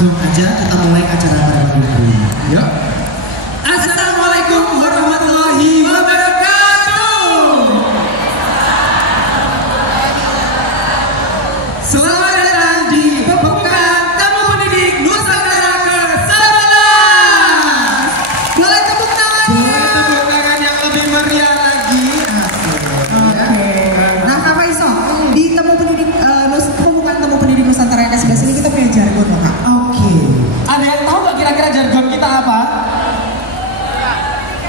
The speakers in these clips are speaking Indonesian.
langsung aja kita mulai acara pada pagi hari ini. Yuk. Assalamualaikum warahmatullahi wabarakatuh. Selamat datang di pembukaan tamu pendidik Nusantara ke-11. Boleh tepuk tangan? Boleh tepuk tangan yang lebih meriah lagi. Nah, Kak Faisal, di tamu pendidik pembukaan tamu pendidik Nusantara yang ke-11 ini kita punya jargon loh, Kak. Oke. Ada yang tahu nggak kira-kira jargon kita apa?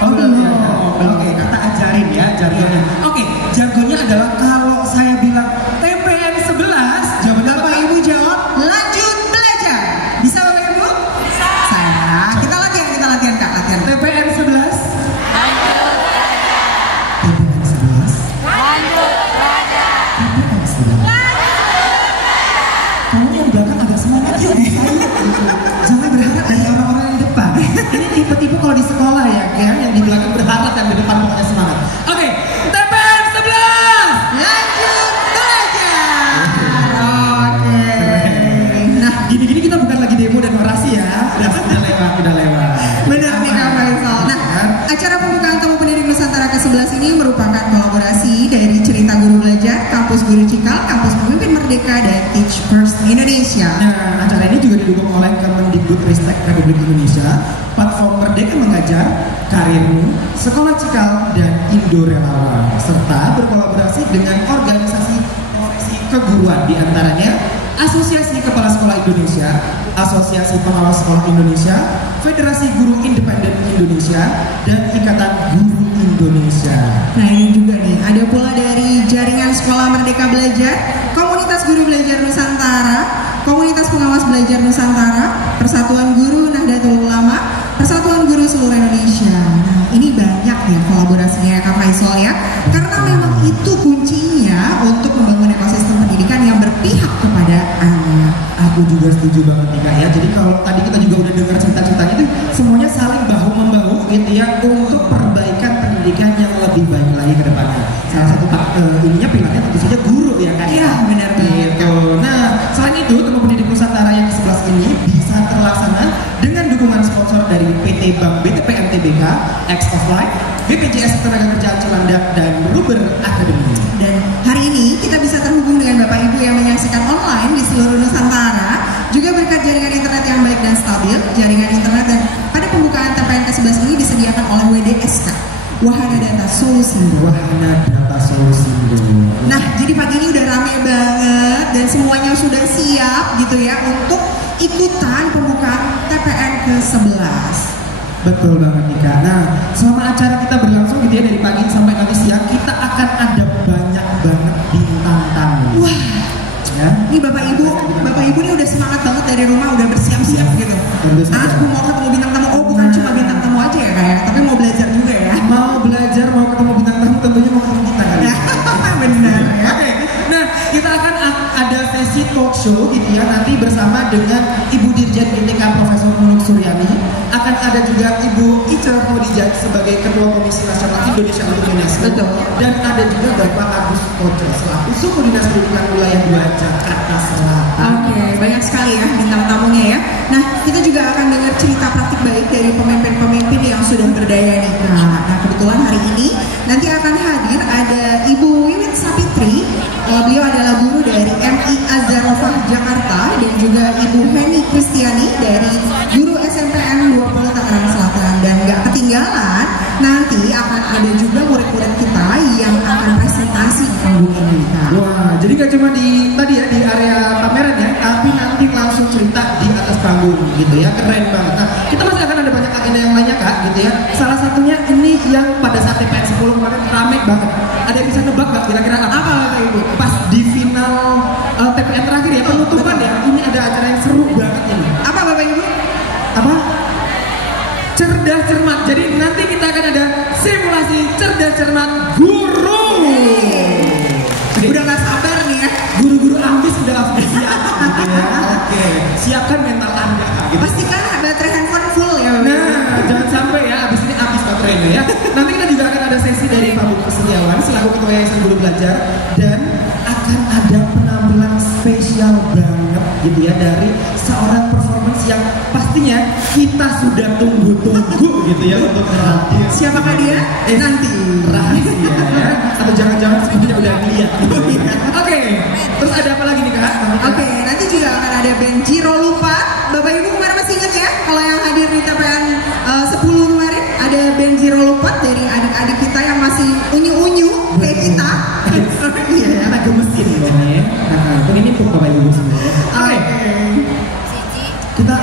Oke, kita ajarin ya jargonnya. Oke, jargonnya adalah kalau saya bilang TPN 11, jawaban Bapak Ibu jawab Lanjut belajar. Bisa Bapak Ibu? Bisa. Saya. Kita latihan Kak, latihan. TPN 11. TPN 11. TPN 11. Kamu yang belakang agak semangat yuk. Jangan berharap dari orang-orang yang di depan. Ini tipe-tipe kalau di sekolah ya, kan yang di belakang berharap dan di depan pokoknya semangat. Oke, TPN 11. Lanjut belajar. Oke. Nah, gini-gini kita bukan lagi demo dan orasi ya. Udah lewat. Benar nih Kak Faisal. Nah, acara pembukaan tamu pendidik Nusantara ke-11 ini merupakan kolaborasi dari Cerita Guru Belajar, Kampus Guru Cikal, Kampus Pemimpin Merdeka, dan Teach First Indonesia. Nah, acara ini juga didukung oleh Kemendikbudristek Republik Indonesia, Platform Merdeka Mengajar, Karirmu, Sekolah Cikal, dan Indo Relawan, serta berkolaborasi dengan organisasi profesi keguruan, diantaranya Asosiasi Kepala Sekolah Indonesia, Asosiasi Pengawas Sekolah Indonesia, Federasi Guru Independen Indonesia, dan Ikatan Guru Indonesia. Nah, ini juga nih, ada pula dari Jaringan Sekolah Merdeka Belajar, Komunitas Guru Belajar Nusantara, Komunitas Pengawas Belajar Nusantara, Persatuan Guru Nahdlatul Ulama, Persatuan Guru Seluruh Indonesia. Nah, ini banyak ya kolaborasinya Kak Faisal ya, karena memang itu kuncinya untuk membangun ekosistem pendidikan yang berpihak kepada anak. Aku juga setuju banget nih Kak ya. Jadi kalau tadi kita juga udah dengar cerita-ceritanya itu semuanya saling bahu-membahu gitu ya untuk perbaikan pendidikan yang lebih baik lagi ke depannya. Salah satu ininya pilarnya tentu saja guru ya Kak. Iya, benar gitu. Nah, selain itu Tamu Pendidik Nusantara yang ke-11 ini bisa terlaksana dengan dukungan sponsor dari PT Bank BTPN Tbk, X of Life, BPJS Ketenagakerjaan Cilandak, dan Ruber Academy. Dan hari ini kita bisa terhubung dengan Bapak Ibu yang menyaksikan online di seluruh Nusantara, juga berkat jaringan internet yang baik dan stabil. Jaringan internet dan pada pembukaan TPN ke-11 ini disediakan oleh WDSK, Wahana Data Solusindo. Wahana Data Solusindo. Nah, jadi pagi ini udah rame banget dan semuanya sudah siap gitu ya untuk ikutan pembukaan TPN ke-11. Betul banget nih Kak. Nah, selama acara kita berlangsung gitu ya dari pagi sampai nanti siang, kita akan ada banyak banget bintang tamu. Wah, ya. Ini Bapak Ibu nih udah semangat banget dari rumah, udah bersiap-siap gitu. Aku mau ketemu bintang tamu. Oh, bukan cuma bintang tamu aja ya kayak, tapi mau belajar juga ya. Mau belajar, mau ketemu bintang tamu, tentunya mau ketemu kita kali. Benar ya. Oke. Nah, kita akan ada sesi talk show gitu ya nanti bersama dengan Ibu Dirjen ITK Profesor Nunuk Suryani. Akan ada juga Ibu Ica Faudijat sebagai Ketua Komisi Nasional Indonesia untuk UNESCO. Betul. Dan ada juga Bapak Agus Koco selaku Suku Dinas Pendidikan Wilayah 2 Jakarta Selatan. Oke, banyak sekali ya bintang tamunya ya. Nah, kita juga akan dengar cerita praktik baik dari pemimpin-pemimpin yang sudah berdaya nih. Nah, kebetulan hari ini nanti akan hadir ada Ibu Wiwit Sapitri. Beliau adalah guru dari MI Azharofah Jakarta, dan juga Ibu Heni Kristiani dari guru SMPN 20 Tangerang Selatan. Dan nggak ketinggalan, nanti akan ada juga murid-murid kita yang akan presentasi di panggung ini. Wah, jadi gak cuma di tadi ya di area pameran ya, tapi nanti langsung cerita di atas panggung gitu ya, keren banget. Nah, kita masih akan ada banyak agenda yang lainnya Kak gitu ya. Salah satunya ini yang pada saat TPN 10 kemarin rame banget. Ada yang bisa nebak gak kira-kira apa Bapak Ibu? Pas di final TPN terakhir ya, penutupan ya, ini ada acara yang seru banget ini. Apa Bapak Ibu? Apa? Cerdas cermat. Jadi nanti kita akan ada simulasi cerdas cermat guru. Udah gak sabar nih ya. Guru-guru ambis udah langsung siap gitu ya. Oke, siapkan mental Anda gitu. Pastikan baterai handphone full ya Bapak Ibu. Nah, jangan sampai ya abis ini habis baterainya ya. Nanti kita juga akan ada sesi dari Pak Budi Setiawan selaku Ketua Yayasan Guru Belajar, dan akan ada penampilan spesial banget gitu ya dari seorang performance yang pastinya kita sudah tunggu-tunggu gitu ya untuk hadir. Siapakah dia? Nanti Rahasia ya. Atau jangan-jangan sebenarnya udah lihat. Oke, terus ada apa lagi nih Kak? Oke, nanti juga akan ada band Jiro Lupa. Bapak Ibu kemarin masih ingat ya? Kalau yang hadir di TPN 10 kemarin ada band Jiro Lupa dari adik-adik kita yang masih unyu-unyu kayak kita. Iya ya, anak gemesin ya. Nah, ini untuk Bapak Ibu semua. Oke. Kita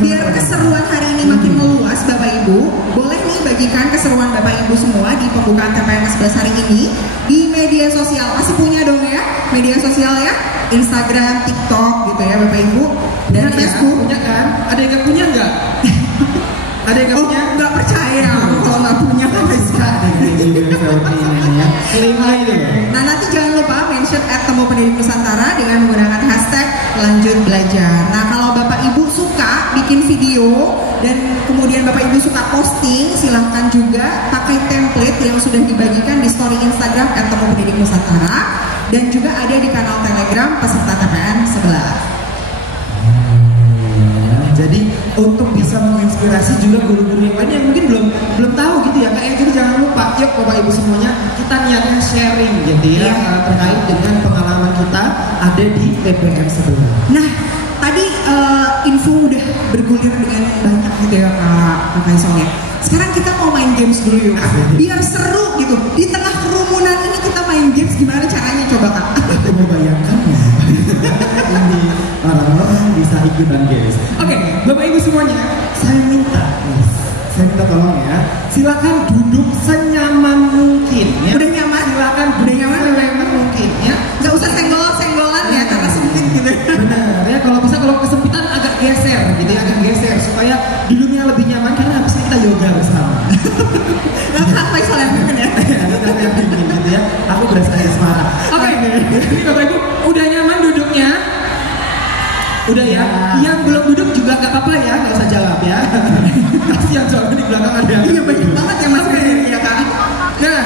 biar keseruan hari ini makin meluas Bapak Ibu, boleh nih bagikan keseruan Bapak Ibu semua di pembukaan TPN 11 hari ini di media sosial. Masih punya dong ya media sosial ya, Instagram, TikTok gitu ya Bapak Ibu, dan Facebook. Punya kan? Ada yang nggak punya nggak? Ada yang nggak punya? Nggak percaya kalau nggak punya kan bisa. Nah nanti jangan lupa mention @temupendidik Nusantara dengan menggunakan hashtag lanjut belajar. Nah kalau Bapak Ibu suka bikin video dan kemudian Bapak Ibu suka posting, silahkan juga pakai template yang sudah dibagikan di story Instagram @temupendidik Nusantara dan juga ada di kanal Telegram peserta TPN 11. Jadi untuk bisa menginspirasi juga guru-guru yang lain yang mungkin belum tahu gitu ya Kak. Jadi jangan lupa, yuk Bapak Ibu semuanya kita niatnya sharing gitu ya, terkait dengan pengalaman kita ada di TPN 11. Nah tadi info udah bergulir dengan banyak gitu ya Kak Kaisong ya. Sekarang kita mau main games dulu yuk, biar seru gitu. Di tengah kerumunan ini kita main games, gimana caranya coba Kak? Aku mau bayangkan ini orang-orang bisa ikutan games. Oke, Bapak Ibu semuanya, saya minta tolong ya, silakan duduk senyaman mungkin ya. Udah nyaman? Silakan udah nyaman mungkin ya. Nggak usah senggol-senggolan ya karena sempit gitu. Benar ya, kalau bisa kalau kesempitan agak geser gitu ya, agak geser supaya duduknya lebih nyaman karena habis ini kita yoga bersama. Nah, sampai soal yang bikin ya. Yang bikin gitu ya. Aku berasa ada semangat. Oke, jadi Bapak Ibu udah nyaman duduknya? Udah ya. Yang belum duduk juga gak apa-apa ya, nggak usah jawab ya. Kasihan soalnya di belakang ada. Iya banyak banget yang masih berdiri ya Kak. Nah,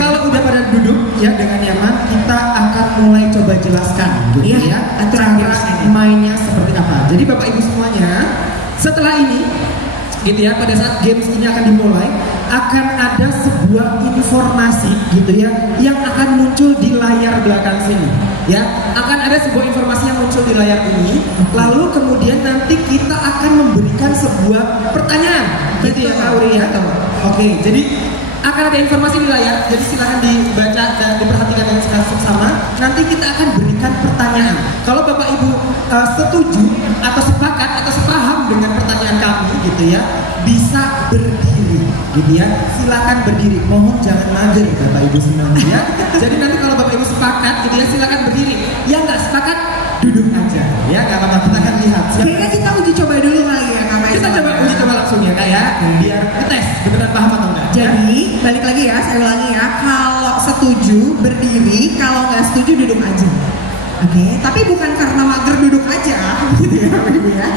kalau udah pada duduk ya dengan nyaman, kita akan mulai coba jelaskan gitu ya, cara mainnya seperti apa. Jadi Bapak Ibu semuanya, setelah ini gitu ya, pada saat games ini akan dimulai, akan ada sebuah informasi gitu ya yang akan muncul di layar belakang sini ya. Akan ada sebuah informasi yang muncul di layar ini, lalu kemudian nanti kita akan memberikan sebuah pertanyaan gitu ya Kak Uri ya. Oke, jadi akan ada informasi di layar, jadi silakan dibaca dan diperhatikan dengan seksama. Nanti kita akan berikan pertanyaan. Kalau Bapak Ibu setuju atau sepakat atau sepaham dengan pertanyaan kami gitu ya, bisa berdiri gitu ya. Silakan berdiri. Mohon jangan mager Bapak Ibu semuanya ya. Jadi nanti kalau Bapak Ibu sepakat gitu ya, silakan berdiri. Yang nggak sepakat duduk aja ya, nggak apa-apa. Kita akan lihat. Kayaknya kita uji coba dulu kali ya Kak. Kita coba uji coba langsung ya Kak ya, biar ngetes beneran paham atau enggak. Jadi balik lagi ya, saya ulangi ya. Kalau setuju berdiri, kalau nggak setuju duduk aja. Oke, tapi bukan karena mager duduk aja, gitu ya, Ibu ya.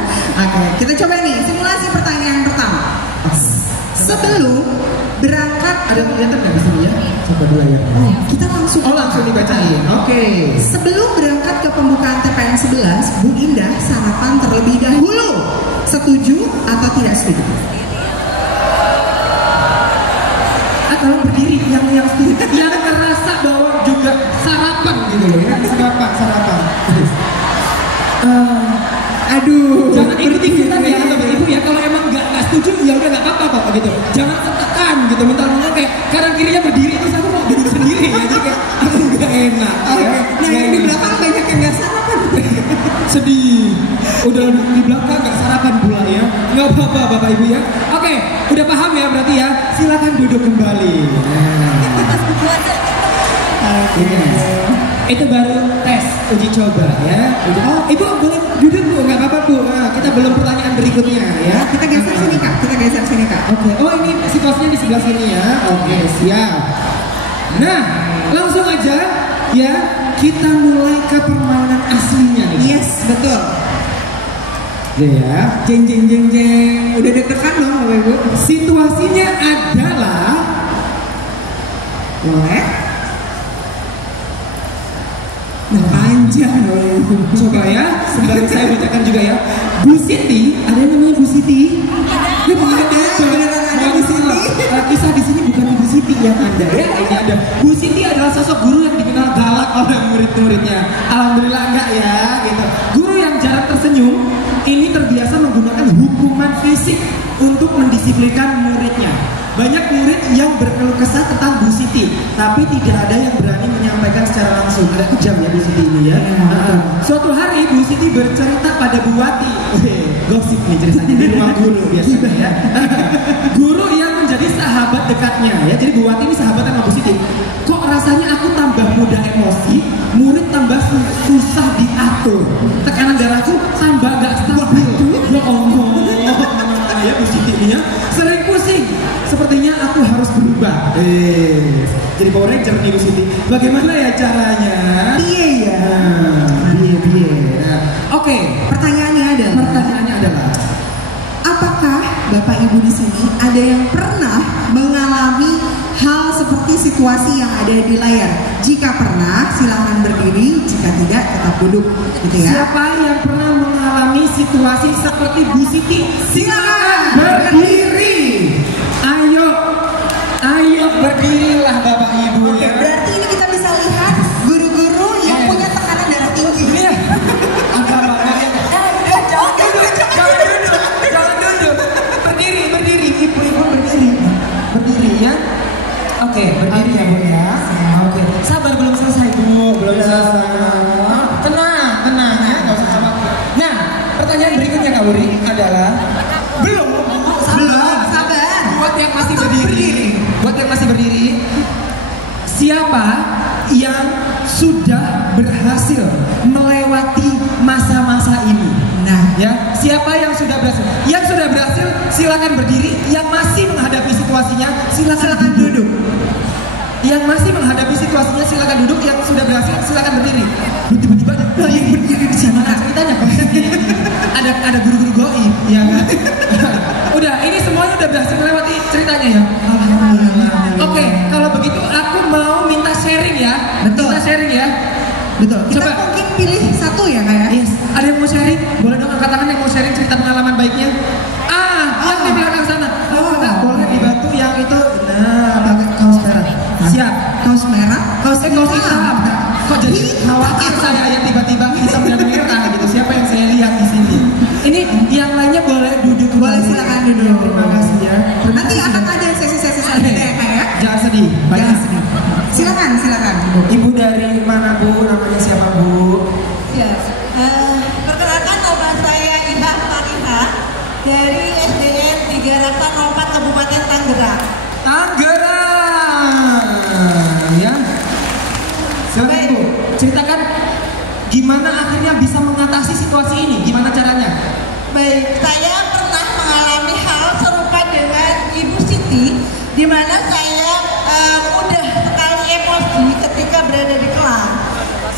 Oke, kita coba nih simulasi pertanyaan pertama. Sebelum berangkat, ada kelihatan nggak di sini ya? Coba dulu ya. Oh, kita langsung. Oh, langsung dibacain. Oke. Sebelum berangkat ke pembukaan TPN 11, Bu Indah sarapan terlebih dahulu. Setuju atau tidak setuju? Kalau berdiri yang ngerasa bahwa juga sarapan gitu loh ya, sarapan. Aduh, jangan ikuti kita ya Bapak Ibu ya. Kalau emang nggak setuju ya udah nggak apa-apa kok gitu. Jangan tekan gitu, mental-mental kayak kanan kirinya berdiri terus aku mau duduk sendiri ya. Jadi kayak aku nggak enak. Ya. Nah yang di belakang banyak yang nggak sarapan. Sedih. Udah di belakang nggak sarapan pula ya. Nggak apa-apa Bapak Ibu ya. Oke, udah paham ya berarti ya. Silakan duduk kembali. Itu baru tes uji coba ya. Oh, Ibu boleh duduk Bu, nggak apa-apa Bu. Nah, kita belum pertanyaan berikutnya ya. Kita geser sini Kak. Oke. Oh ini situasinya di sebelah sini ya. Oke, siap. Nah, langsung aja ya kita mulai ke permainan aslinya nih. Yes, betul. Ya, jeng. Udah deg-degan dong Bapak Ibu. Situasinya adalah boleh. Ngapain Coba ya, sembari saya bacakan juga ya. Bu Siti, ada yang namanya Bu Siti? Ini Bu Siti. Kisah di sini bukan Ibu Siti yang Anda ya. Ini ada Bu Siti adalah sosok guru yang dikenal galak oleh murid-muridnya. Alhamdulillah enggak ya, gitu. Guru yang jarang tersenyum, ini terbiasa menggunakan hukuman fisik untuk mendisiplinkan muridnya. Banyak murid yang berkeluh kesah tentang Bu Siti, tapi tidak ada yang berani menyampaikan secara langsung. Ada kejam ya Bu Siti ini ya. Suatu hari Bu Siti bercerita pada Bu Wati. Gosip nih ceritanya di ruang guru biasanya ya. Guru yang menjadi sahabat dekatnya ya. Jadi Bu Wati ini sahabat sama Bu Siti. Kok rasanya aku tambah mudah emosi, murid tambah susah diatur. Tekanan darahku tambah gak stabil. Ya Allah. Ya Bu Siti ini ya sering pusing. Sepertinya aku harus berubah. Jadi Power Ranger nih Bu Siti. Bagaimana ya caranya? Iya ya. Nah, oke. Pertanyaannya adalah apakah Bapak Ibu di sini ada yang pernah mengalami hal seperti situasi yang ada di layar? Jika pernah, silakan berdiri. Jika tidak, tetap duduk. Gitu ya. Siapa yang pernah mengalami situasi seperti Bu Siti? Silakan berdiri. Ayo berdirilah Bapak Ibu. Oke, berarti ini kita bisa lihat guru-guru yang punya tekanan darah tinggi. Iya. Jangan duduk. Berdiri. Ibu-ibu berdiri ya. Oke, berdiri ya Bu ya. Oke. Sabar, belum selesai Bu. Belum selesai. Tenang ya, nggak usah khawatir. Nah, pertanyaan berikutnya Kak Wuri adalah belum. Sabar. Buat yang masih berdiri, siapa yang sudah berhasil melewati masa-masa ini? Nah, ya, siapa yang sudah berhasil? Yang sudah berhasil silakan berdiri. Yang masih menghadapi situasinya silakan duduk. Yang masih menghadapi situasinya silakan duduk. Yang sudah berhasil silakan berdiri. Tiba-tiba ada yang berdiri di sana. Ceritanya konsepnya ada guru-guru goib, ya kan? Udah, ini semuanya udah berhasil melewati ceritanya ya. Oke, kalau begitu aku mau minta sharing ya. Betul. Kita sharing ya. betul. Kita Coba mungkin pilih satu ya kayak. Yes. Ada yang mau sharing? Boleh dong angkat tangan yang mau sharing cerita pengalaman baiknya. Yang di belakang sana. Boleh dibantu yang itu. Nah, pakai kaos merah. Siap. Kaos merah, Kaos hitam. Kok jadi khawatir saya ya tiba-tiba hitam dan merah gitu. Siapa yang saya lihat di sini? Ini yang lainnya boleh duduk. boleh silakan duduk. Terima kasih ya. Nanti akan ada sesi-sesi selanjutnya ya kak ya. Jangan sedih. Jangan sedih. Silakan. Ibu dari mana Bu? Namanya siapa Bu? Ya, perkenalkan nama saya Ida Marina dari SDN 3 Rasa 04 Kabupaten Tangerang. Ya. Silakan Bu, ceritakan gimana akhirnya bisa mengatasi situasi ini? Gimana caranya? Baik, saya pernah mengalami hal serupa dengan Ibu Siti, di mana saya mudah sekali emosi ketika berada di kelas.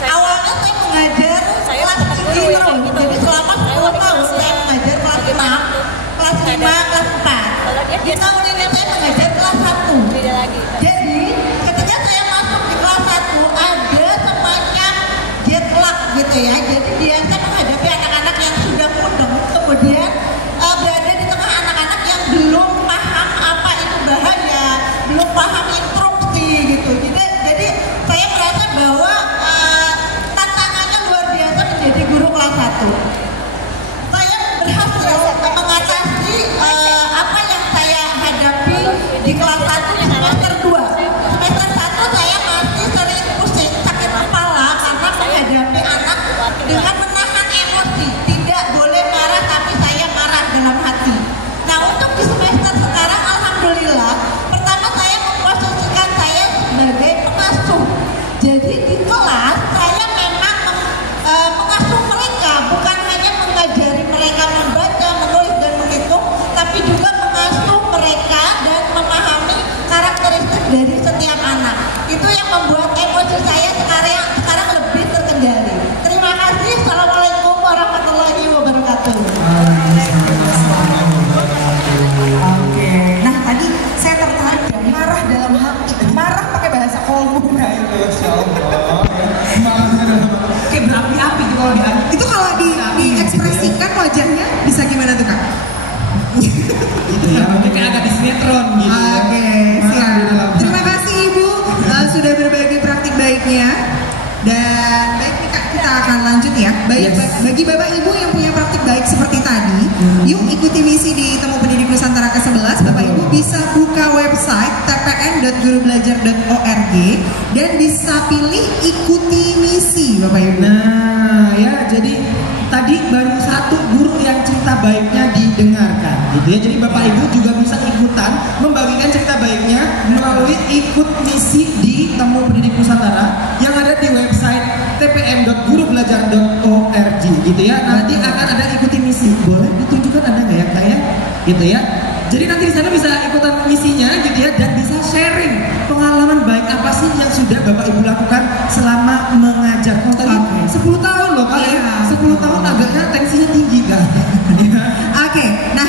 Awalnya saya mengajar kelas tinggi terus, jadi selama 10 tahun saya mengajar kelas 6, kelas 5, kelas 4. Di tahun ini saya mengajar kelas 1. Jadi ketika saya masuk di kelas 1 ada semacam jet lag gitu ya. Jadi biasa menghadapi anak-anak yang sudah mudeng, kemudian berada di tengah anak-anak yang belum paham apa itu bahaya, belum paham instruksi gitu. Jadi saya merasa bahwa tantangannya luar biasa menjadi guru kelas 1. Saya berhasil mengatasi apa yang saya hadapi di kelas 1 di semester 2. Semester 1 saya masih sering pusing, sakit kepala karena menghadapi anak dengan menahan emosi. Tidak boleh marah tapi saya marah dalam hati. Nah, untuk di semester sekarang alhamdulillah, pertama saya memposisikan saya sebagai pengasuh. Jadi di kelas saya memang mengasuh mereka, bukan hanya mengajari mereka membaca, menulis dan menghitung, tapi juga mengasuh mereka dan memahami karakteristik dari setiap anak. Itu yang membuat emosi saya sekarang lebih terkendali. Terima kasih. Assalamualaikum warahmatullahi wabarakatuh. Oke. Nah tadi saya tertarik ya, marah dalam hati, marah pakai bahasa kolbu. Insya Allah. Oke, berapa bagi Bapak Ibu yang punya praktik baik seperti tadi, yuk ikuti misi di Temu Pendidik Nusantara ke-11. Bapak Ibu bisa buka website tpn.gurubelajar.org dan bisa pilih ikuti misi, Bapak Ibu. Nah, ya jadi tadi baru satu guru yang cerita baiknya didengarkan gitu ya. Jadi Bapak Ibu juga bisa ikutan membagikan cerita baiknya melalui ikut misi di Temu Pendidik Nusantara yang ada di website tpn.gurubelajar.org gitu ya. Nanti akan ada ikuti misi. Boleh ditunjukkan ada nggak ya kayak gitu ya. Jadi nanti di sana bisa ikutan misinya gitu ya, dan bisa sharing pengalaman baik apa sih yang sudah Bapak Ibu lakukan selama mengajar. Oh, tadi 10 tahun loh Kak. Iya. 10 tahun agaknya tensinya tinggi kan. Oke, nah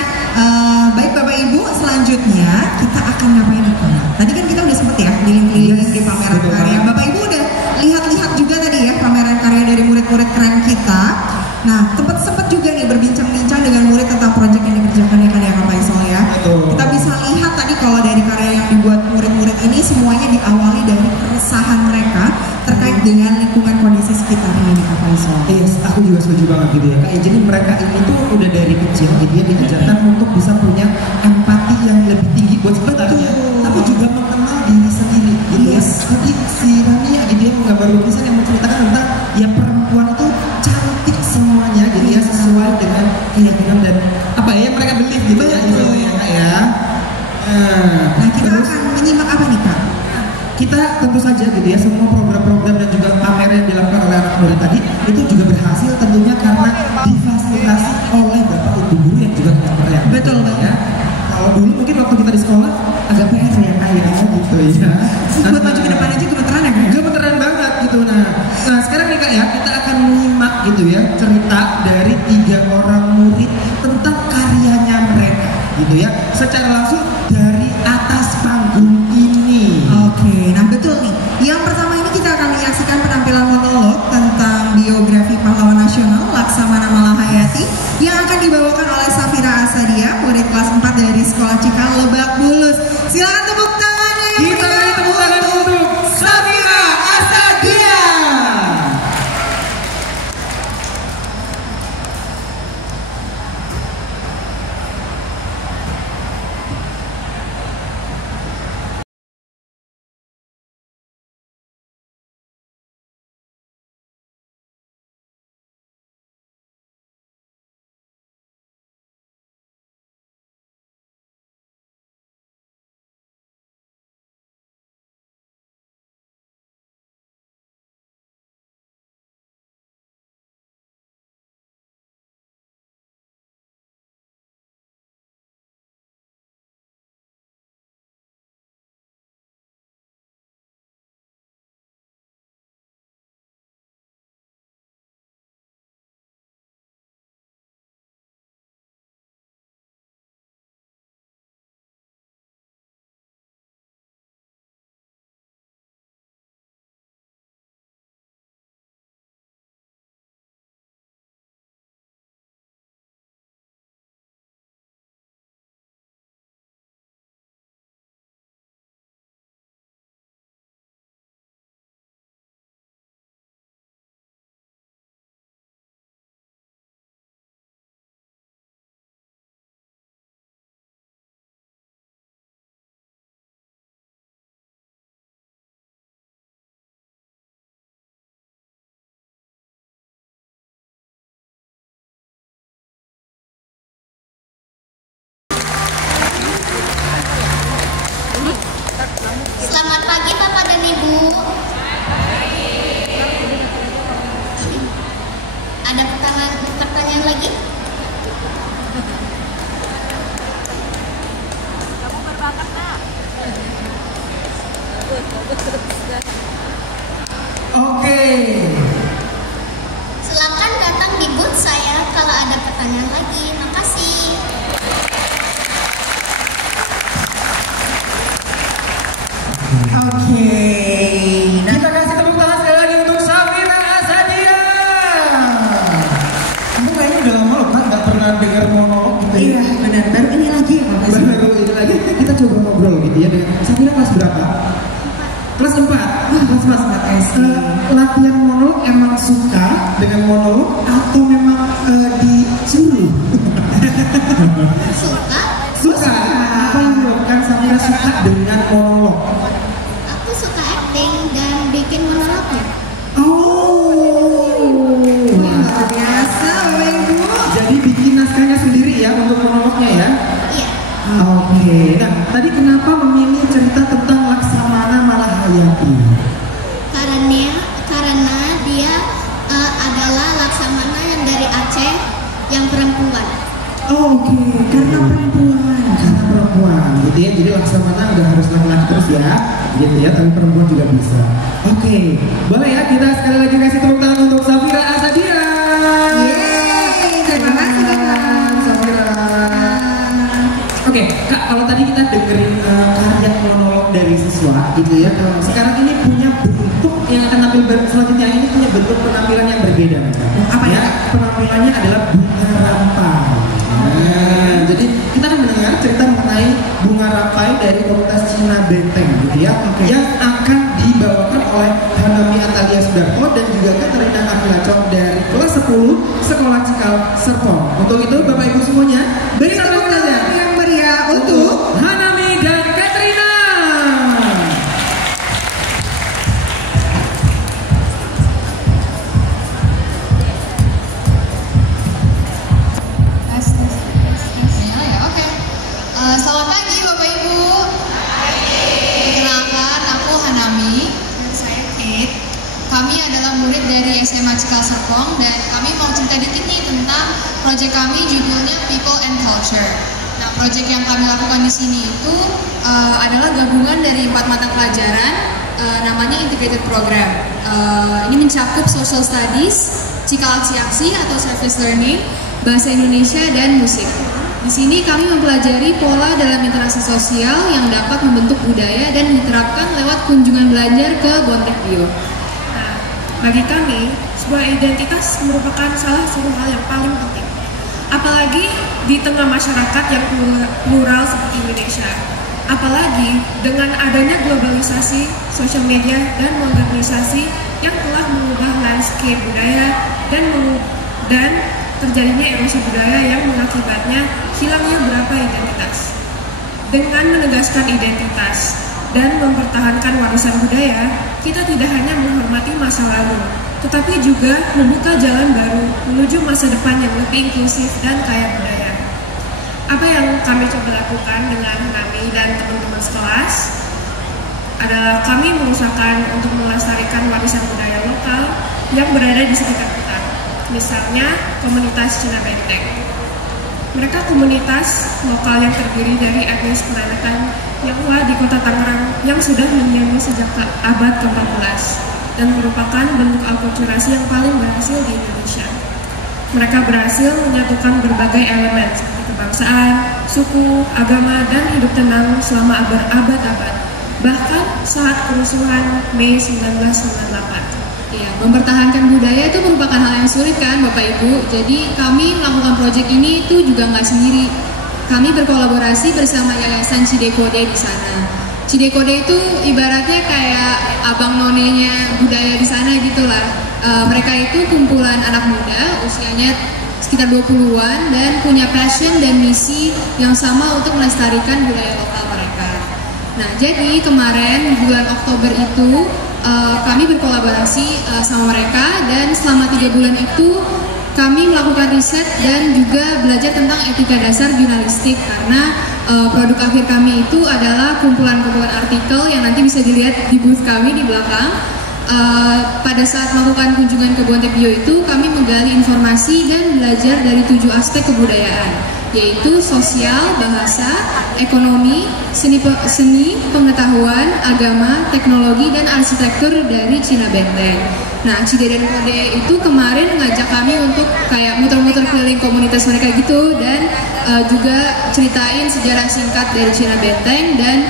baik Bapak Ibu, selanjutnya kita akan ngapain nih Kak? Tadi kan kita udah sempet ya keliling-keliling di pameran betul karya. banget. Bapak Ibu udah lihat-lihat juga tadi ya pameran karya dari murid-murid keren kita. Nah, sempet juga nih berbincang-bincang dengan murid tentang proyek yang dikerjakan ya kan ya Kak Faisal ya. Betul. Kita bisa lihat tadi kalau dari karya yang dibuat murid-murid ini semuanya diawali dari keresahan mereka terkait dengan lingkungan kondisi sekitarnya nih Kak Faisal. Yes, aku juga setuju banget gitu ya. Kayak jadi mereka ini tuh udah dari kecil gitu ya diajarkan untuk bisa punya empati yang lebih tinggi buat sekitarnya, tapi juga mengenal diri sendiri gitu ya. Tadi si Rania gitu ya menggambar lukisan yang menceritakan tentang ya perempuan itu cantik semuanya gitu ya, sesuai dengan keyakinan dan apa ya yang mereka believe gitu ya. Betul. Ya Kak ya. Nah, kita terus akan menyimak apa nih Kak? kita tentu saja gitu ya, semua program-program dan juga pameran yang dilakukan oleh anak murid tadi itu juga berhasil tentunya karena difasilitasi oleh Bapak Ibu guru yang juga kita perlihat. Betul banget. Ya. Kalau dulu mungkin waktu kita di sekolah agak PR ya kayaknya gitu ya. Buat maju ke depan aja gemeteran ya Kak? Gemeteran banget gitu. Nah sekarang nih Kak ya, kita akan menyimak gitu ya cerita dari 3 orang murid tentang karyanya mereka gitu ya, secara langsung dari atas panggung ini. Oke, nah betul nih. Yang pertama ini kita akan menyaksikan penampilan monolog tentang biografi pahlawan nasional Laksamana Malahayati yang akan dibawakan oleh Safira Asadia, murid kelas 4 dari Sekolah Cikal Lebak Bulus. Silakan tepuk tangannya yang Kita beri tepuk tangan untuk Safira Asadia. Selamat pagi Bapak dan Ibu. Ada pertanyaan lagi? Kamu berbakat nak? Oke. Silakan datang di booth saya kalau ada pertanyaan lagi. Makasih. Oke. Nah, Kita kasih tepuk tangan sekali lagi untuk Safira Asadia. Kamu kayaknya udah lama loh kan nggak pernah dengar monolog gitu ya. iya benar. Baru ini lagi ya Kak Faisal? Baru ini lagi kita coba ngobrol gitu ya dengan Safira kelas berapa? Kelas 4. Mas SD. Latihan monolog emang suka dengan monolog atau memang disuruh? Suka? Suka. Apa yang menyebabkan Safira suka dengan monolog? Aku suka acting dan bikin monolognya. Oh, Luar biasa, Bapak Ibu. jadi bikin naskahnya sendiri ya untuk monolognya ya? Iya. Oke. Nah, tadi kenapa memilih cerita tentang Laksamana Malahayati? Karena dia adalah Laksamana yang dari Aceh yang perempuan. Oke, Karena perempuan. karena perempuan gitu ya, jadi Laksamana nggak harus laki-laki terus ya gitu ya, tapi perempuan juga bisa. Oke, boleh ya kita sekali lagi kasih tepuk tangan untuk Safira Asadira. Yeay, terima kasih Kak. Safira. Oke, Kak, kalau tadi kita dengerin karya monolog dari siswa gitu ya, sekarang ini punya bentuk yang akan tampil selanjutnya ini punya bentuk penampilan yang berbeda nih, Kak. Apa ya? Penampilannya adalah bunga rampai. Nah, jadi kita akan mendengar cerita mengenai bunga rampai dari komunitas Cina Benteng gitu ya, yang akan dibawakan oleh Hanami Atalia Sudarto dan juga Katerina Afilacok dari kelas 10 Sekolah Cikal Serpong. Untuk itu Bapak Ibu semuanya beri tepuk tangan Yang meriah untuk Hanami dan Katerina. Selamat pagi Bapak Ibu. Perkenalkan, aku Hanami. Dan saya Kate. Kami adalah murid dari SMA Cikal Serpong dan kami mau cerita dikit nih tentang proyek kami, judulnya People and Culture. Nah, proyek yang kami lakukan di sini itu adalah gabungan dari 4 mata pelajaran, namanya Integrated Program. Ini mencakup Social Studies, Cikal Aksi-Aksi atau Service Learning, Bahasa Indonesia, dan Musik. Di sini kami mempelajari pola dalam interaksi sosial yang dapat membentuk budaya dan diterapkan lewat kunjungan belajar ke Bontek Bio. Nah, bagi kami, sebuah identitas merupakan salah satu hal yang paling penting. Apalagi di tengah masyarakat yang plural seperti Indonesia. Apalagi dengan adanya globalisasi, sosial media, dan modernisasi yang telah mengubah landscape budaya dan terjadinya erosi budaya yang mengakibatnya hilangnya beberapa identitas. Dengan menegaskan identitas dan mempertahankan warisan budaya, kita tidak hanya menghormati masa lalu, tetapi juga membuka jalan baru menuju masa depan yang lebih inklusif dan kaya budaya. Apa yang kami coba lakukan dengan kami dan teman-teman sekelas adalah kami mengusahakan untuk melestarikan warisan budaya lokal yang berada di sekitar kita. Misalnya komunitas Cina Benteng. Mereka komunitas lokal yang terdiri dari etnis Peranakan Tionghoa di kota Tangerang yang sudah mendiami sejak abad ke-14 dan merupakan bentuk akulturasi yang paling berhasil di Indonesia. Mereka berhasil menyatukan berbagai elemen seperti kebangsaan, suku, agama, dan hidup tenang selama berabad-abad, bahkan saat kerusuhan Mei 1998. Ya, mempertahankan budaya itu merupakan hal yang sulit kan Bapak Ibu. Jadi kami melakukan proyek ini itu juga nggak sendiri. Kami berkolaborasi bersama Yayasan Cidekode di sana. Cidekode itu ibaratnya kayak abang nonenya budaya di sana gitulah. Mereka itu kumpulan anak muda usianya sekitar 20-an dan punya passion dan misi yang sama untuk melestarikan budaya lokal mereka. Nah, jadi kemarin bulan Oktober itu kami berkolaborasi sama mereka dan selama 3 bulan itu kami melakukan riset dan juga belajar tentang etika dasar jurnalistik karena produk akhir kami itu adalah kumpulan-kumpulan artikel yang nanti bisa dilihat di booth kami di belakang. Pada saat melakukan kunjungan ke Bontek Bio itu kami menggali informasi dan belajar dari 7 aspek kebudayaan, yaitu sosial, bahasa, ekonomi, seni, pengetahuan, agama, teknologi, dan arsitektur dari Cina Benteng. Nah, Cidekode itu kemarin ngajak kami untuk kayak muter-muter keliling komunitas mereka gitu dan juga ceritain sejarah singkat dari Cina Benteng dan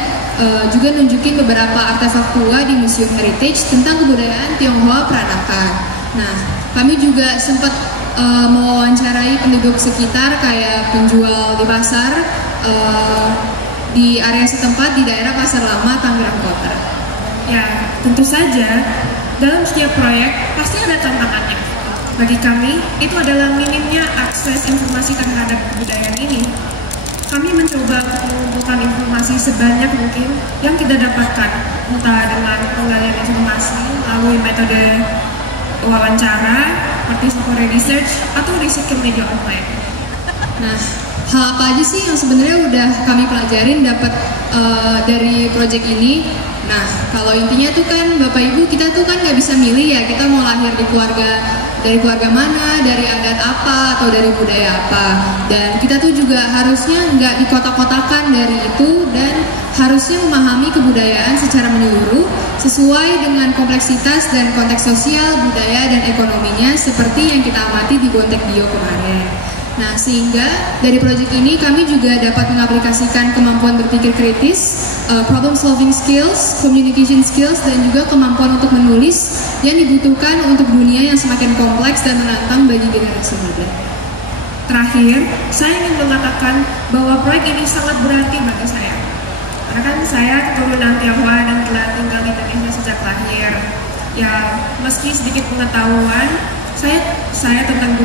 juga nunjukin beberapa artefak tua di Museum Heritage tentang kebudayaan Tionghoa Peranakan. Nah, kami juga sempat mewawancarai penduduk sekitar kayak penjual di pasar di area setempat di daerah Pasar Lama, Tangerang Kota. Ya, tentu saja dalam setiap proyek pasti ada tantangannya. Bagi kami, itu adalah minimnya akses informasi terhadap kebudayaan ini. Kami mencoba untuk mengumpulkan informasi sebanyak mungkin yang kita dapatkan, entah dengan penggalian informasi melalui metode wawancara, participatory research, atau riset ke media online. Nah, hal apa aja sih yang sebenarnya udah kami pelajarin dapat dari project ini? Nah, kalau intinya tuh kan Bapak Ibu kita tuh kan nggak bisa milih ya, kita mau lahir di dari keluarga mana, dari adat apa, atau dari budaya apa. Dan kita tuh juga harusnya nggak dikotak-kotakan dari itu dan harusnya memahami kebudayaan secara menyeluruh sesuai dengan kompleksitas dan konteks sosial, budaya, dan ekonominya seperti yang kita amati di Bontek Bio kemarin. Nah, sehingga dari proyek ini kami juga dapat mengaplikasikan kemampuan berpikir kritis, problem solving skills, communication skills, dan juga kemampuan untuk menulis yang dibutuhkan untuk dunia yang semakin kompleks dan menantang bagi generasi muda. Terakhir, saya ingin mengatakan bahwa proyek ini sangat berarti bagi saya. Karena kan saya keturunan Tionghoa dan telah tinggal di Indonesia sejak lahir. Ya, meski sedikit pengetahuan saya tentang